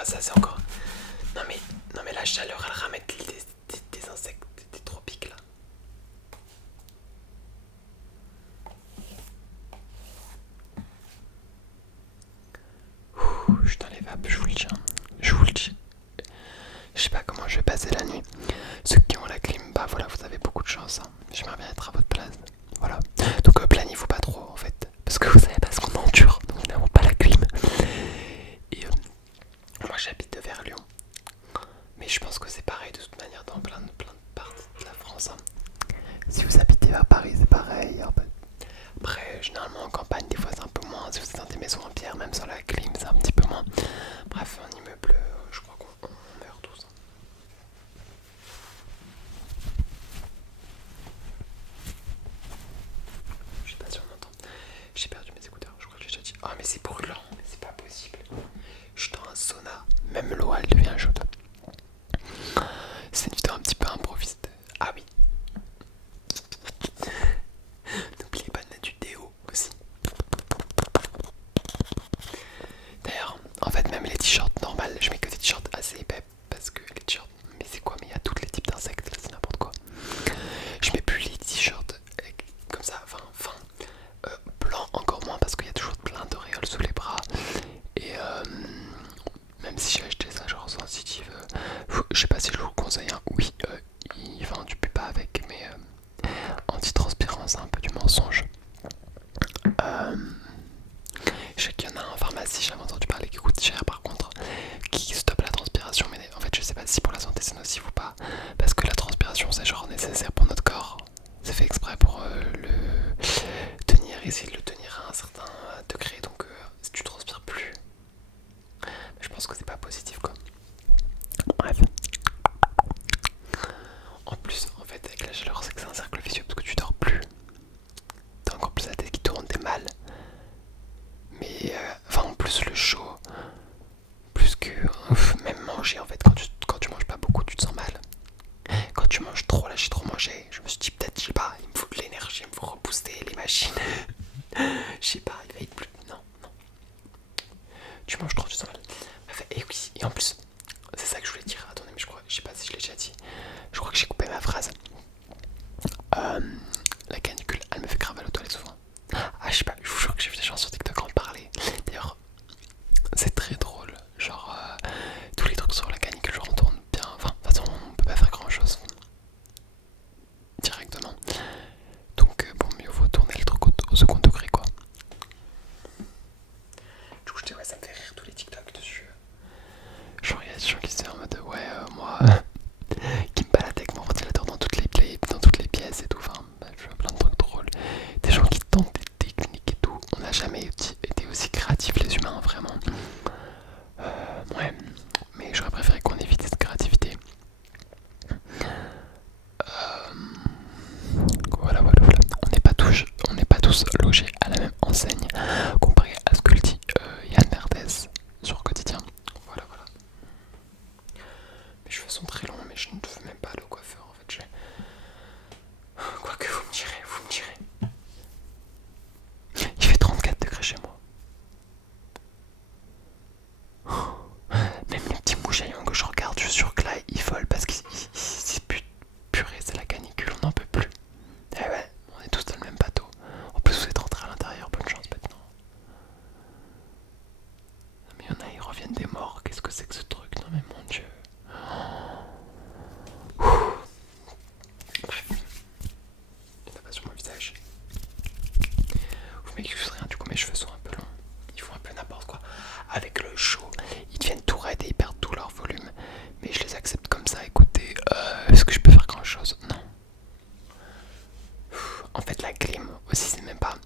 quoi ça? C'est encore. Non mais, non mais la chaleur elle ramène des insectes, des tropiques là. Ouh, je suis dans les vapes, je vous le dis, hein. Je vous le dis. Je sais pas comment je vais passer la nuit. Ceux qui ont la clim, bah voilà, vous avez beaucoup de chance, hein. J'aimerais bien être à votre place. Voilà. Donc planifiez-vous pas trop en fait. Parce que vous savez pas ce qu'on endure, donc nous n'avons pas la clim. Et moi j'habite vers Lyon. Mais je pense que c'est pareil de toute manière dans plein de parties de la France, hein. Si vous habitez à Paris, c'est pareil. Après, généralement en campagne, des fois c'est un peu moins. Si vous êtes dans des maisons en pierre, même sans la clim, c'est un petit peu moins. Bref, un immeuble, je crois qu'on meurt tous, hein. Je sais pas si on m'entend. J'ai perdu mes écouteurs, je crois que j'ai déjà dit. Oh, mais c'est brûlant, mais c'est pas possible. Je suis dans un sauna, même l'eau elle devient chaude. C'est une vidéo un petit peu improvisée. Ah oui. N'oubliez pas de mettre du déo aussi. D'ailleurs, en fait, même les t-shirts normales, je mets que des t-shirts assez épais parce que les t-shirts, mais c'est quoi? Mais il y a tous les types d'insectes, là, c'est n'importe quoi. Je mets plus les t-shirts comme ça, enfin, blanc encore moins parce qu'il y a toujours plein d'auréoles sous les bras. Et même si j'ai acheté ça genre sensitive, je sais pas si je vous le conseille, hein. Oui, il vend du pupa avec, mais anti-transpirant, c'est un peu du mensonge. Je sais qu'il y en a en pharmacie, j'avais entendu parler, qui coûte cher par contre, qui stoppe la transpiration, mais en fait je sais pas si pour la santé c'est nocif ou pas, parce que la transpiration c'est genre nécessaire pour notre corps, c'est fait exprès pour le tenir, essayer de le tenir à un certain degré, donc si tu transpires plus, je pense que c'est pas positif quoi. Bref. En plus, en fait, avec la chaleur, c'est que c'est un cercle vicieux parce que tu dors plus. T'as encore plus la tête qui tourne, t'es mal. Mais, enfin, en plus, le chaud, plus que même manger, en fait, quand tu manges pas beaucoup, tu te sens mal. Quand tu manges trop, là, j'ai trop mangé. Je me suis dit, peut-être, je sais pas, il me faut de l'énergie, il me faut rebooster les machines. Je sais pas, il va être plus. Non, non. Tu manges trop, tu te sens mal. Bref, et oui, et en plus, c'est ça que je voulais dire. Attendez, mais je sais pas si je l'ai déjà dit. Je crois que j'ai coupé ma phrase. La canicule, elle me fait grave à aux toilettes souvent. Ah, je sais pas, je vous jure que j'ai vu des gens sur TikTok en parler. D'ailleurs, c'est très drôle. Genre, tous les trucs sur la canicule, genre on tourne bien. Enfin, de toute façon, on peut pas faire grand chose directement. Donc, bon, mieux vaut tourner les trucs au second degré, quoi. Du coup, je dis, ouais, ça me fait rire tous les TikTok dessus. Genre, il y a des gens qui se disent en mode, ouais, moi, qui me balade avec mon ventilateur dans toutes les pièces et tout. Enfin, je vois plein de trucs drôles. Des gens qui tentent des techniques et tout. On n'a jamais été aussi créatifs les humains, vraiment. Ouais, mais j'aurais préféré qu'on évite cette créativité. Voilà. On n'est pas tous logés à la même enseigne comparé à ce que le dit Yann Merdes sur Quotidien. Voilà. Mes cheveux sont très longs, mais je ne veux même pas aller au coiffeur en fait. Quoi que vous me direz. Il fait 34 degrés chez moi. Même les petits mouchaillons que je regarde, je suis sûr que là ils volent parce que c'est purée, c'est la canicule, on n'en peut plus. Eh ouais, on est tous dans le même bateau. En plus, vous êtes rentrés à l'intérieur, bonne chance maintenant. Mais il y en a, ils reviennent des morts. Qu'est-ce que c'est que ce truc? Non, mais mon dieu. Bref, il n'y en a pas sur mon visage. Vous m'excuserez, hein, du coup, mes cheveux sont un peu longs. Ils font un peu n'importe quoi. Avec le chaud, ils deviennent tout raides et ils perdent tout leur volume. Mais je les accepte comme ça. Écoutez, est-ce que je peux faire grand chose? Non. En fait, la clim aussi, c'est même pas.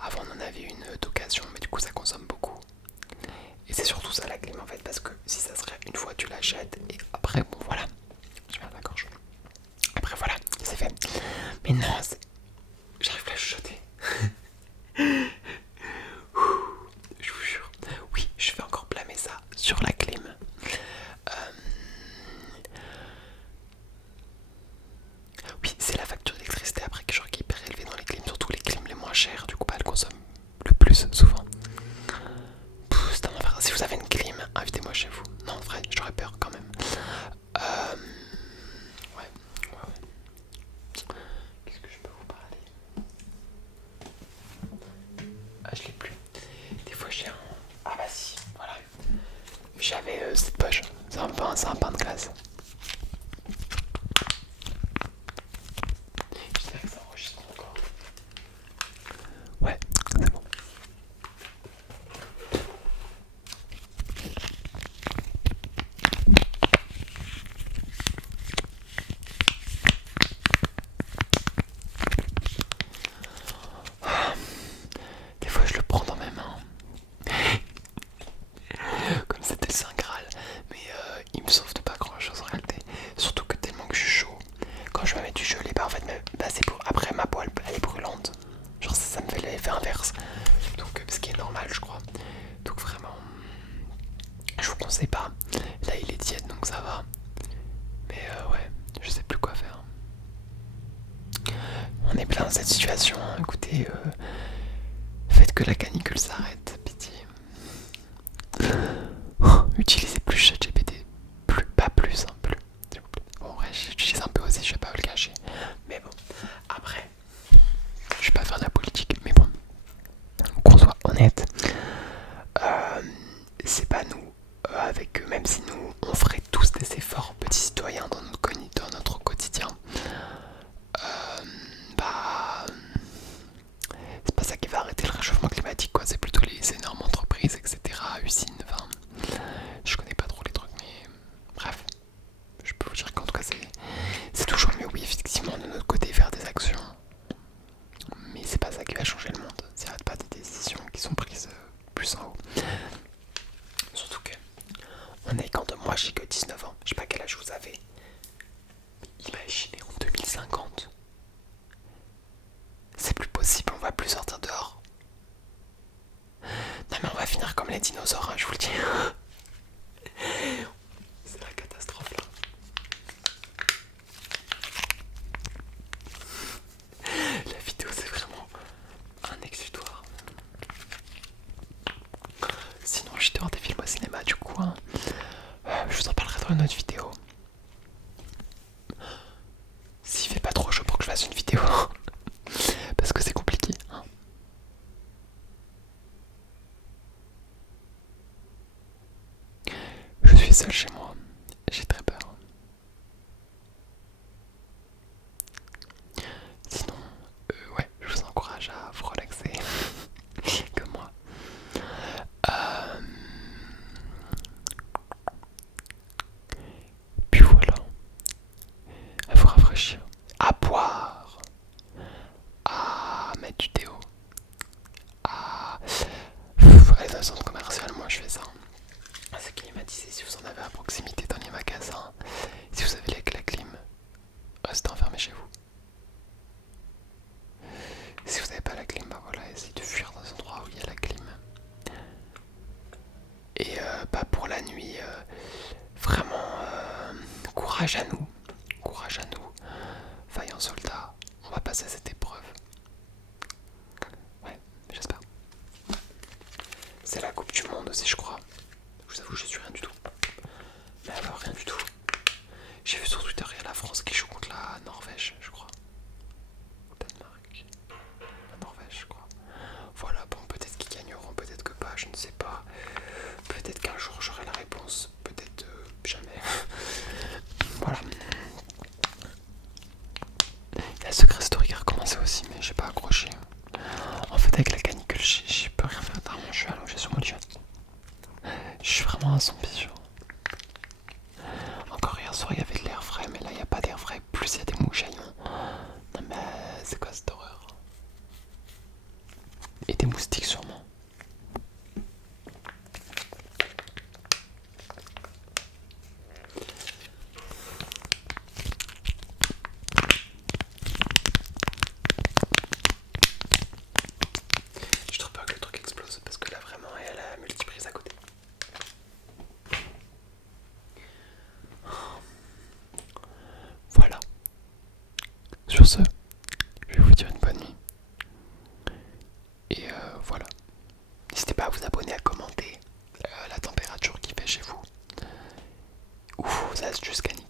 Avant, on en avait une d'occasion, mais du coup, ça consomme beaucoup. Et c'est surtout ça la clim en fait, parce que si ça serait une fois tu l'achètes et après, bon voilà, je mets à la gorge. Après voilà, c'est fait. Mais non, j'arrive pas à chuchoter. Je vous jure. Oui, je vais encore blâmer ça sur la clim. Oui, c'est la facture d'électricité après qui est hyper élevée dans les clims, surtout les clims les moins chères, du coup bah, elles consomment le plus souvent. Si vous avez une clim, invitez-moi chez vous. Non, vraiment. J'aurais peur quand même. Ouais, ouais. Qu'est-ce que je peux vous parler? Ah, je l'ai plus. Des fois j'ai un... Ah bah si, voilà. J'avais cette poche. C'est un pain de glace. J'espère que ça enregistre encore. Ouais, c'est bon. Des fois je le prends dans mes mains. Comme c'était le Saint Graal. Mais il me sauve de pas grand chose en réalité. Surtout que tellement que je suis chaud. Quand je me mets du gelé, bah en fait, c'est pour... après ma peau elle est brûlante. Genre ça me fait l'effet inverse. Donc ce qui est normal je crois. Donc vraiment, je vous conseille pas. Là il est tiède donc ça va. Mais ouais, je sais plus quoi faire. On est plein dans cette situation. Hein. Écoutez, faites que la canicule s'arrête, pitié. Utilisez plus ChatGPT. Plus, pas plus, hein, plus. S'il vous plaît. Bon, ouais, j'utilise un peu aussi, je vais pas vous le cacher. Mais bon, après, je vais pas faire de la politique, mais bon, qu'on soit honnête, c'est pas nous, avec eux, même si nous, on ferait tous des efforts, petits citoyens, dans notre quotidien, bah, c'est pas ça qui va arrêter le réchauffement climatique, quoi. C'est plutôt les énormes entreprises, etc., usines, enfin, je connais pas trop les trucs, mais bref, je peux vous dire qu'en tout cas, c'est toujours mieux, oui, effectivement, de notre côté, faire des actions. Mais c'est pas ça qui va changer le monde. Ça va pas des décisions qui sont prises plus en haut. Surtout que on est quand moi j'ai que 19 ans. Je sais pas quel âge vous avez. Imaginez en 2050. C'est plus possible, on va plus sortir dehors. Non mais on va finir comme les dinosaures, hein, je vous le dis. C'est la catastrophe là. La vidéo c'est vraiment un exutoire. Sinon j'étais hors des films au cinéma du coup. Hein. Je vous en parlerai dans une autre vidéo. S'il fait pas trop chaud pour que je fasse une vidéo. Parce que c'est compliqué. Hein. Je suis seul chez moi. J'ai très peur. Sinon, ouais, je vous encourage à vous relaxer. Comme moi. Puis voilà. À vous rafraîchir. À boire. À mettre du déo. À aller dans un centre commercial, moi je fais ça. C'est climatisé si vous en avez à proximité dans les magasins. Si vous avez la clim, restez enfermé chez vous. Si vous n'avez pas la clim, bah voilà, essayez de fuir dans un endroit où il y a la clim. Et bah pour la nuit, vraiment courage à nous. Courage à nous. Vaillants soldats, on va passer cette épreuve. Ouais, j'espère. C'est la Coupe du Monde aussi, je crois. Je vous avoue, je suis rien du tout. Mais alors, rien du tout. J'ai vu sur Twitter, il y a la France qui joue contre la Norvège, je crois. Ou Danemark. La Norvège, je crois. Voilà, bon, peut-être qu'ils gagneront, peut-être que pas, je ne sais pas. Peut-être qu'un jour j'aurai la réponse, peut-être jamais. Voilà. Il y a Secret Story qui a recommencé aussi, mais j'ai pas accroché. En fait, avec la canicule, j'ai peux rien faire. Tellement je suis allongé sur mon lit. Je suis vraiment un zombie, genre. Encore hier soir, il y avait de l'air frais, mais là, il n'y a pas d'air frais. Plus il y a des mouchaillons. Non, mais c'est quoi cette horreur? Et des moustiques, sûrement. Je trouve pas que le truc explose parce que là, vraiment, il y a la multiprise à côté. Voilà. Sur ce, je vais vous dire une bonne nuit. Et voilà. N'hésitez pas à vous abonner, à commenter la température qu'il fait chez vous. laisse jusqu'à Nice.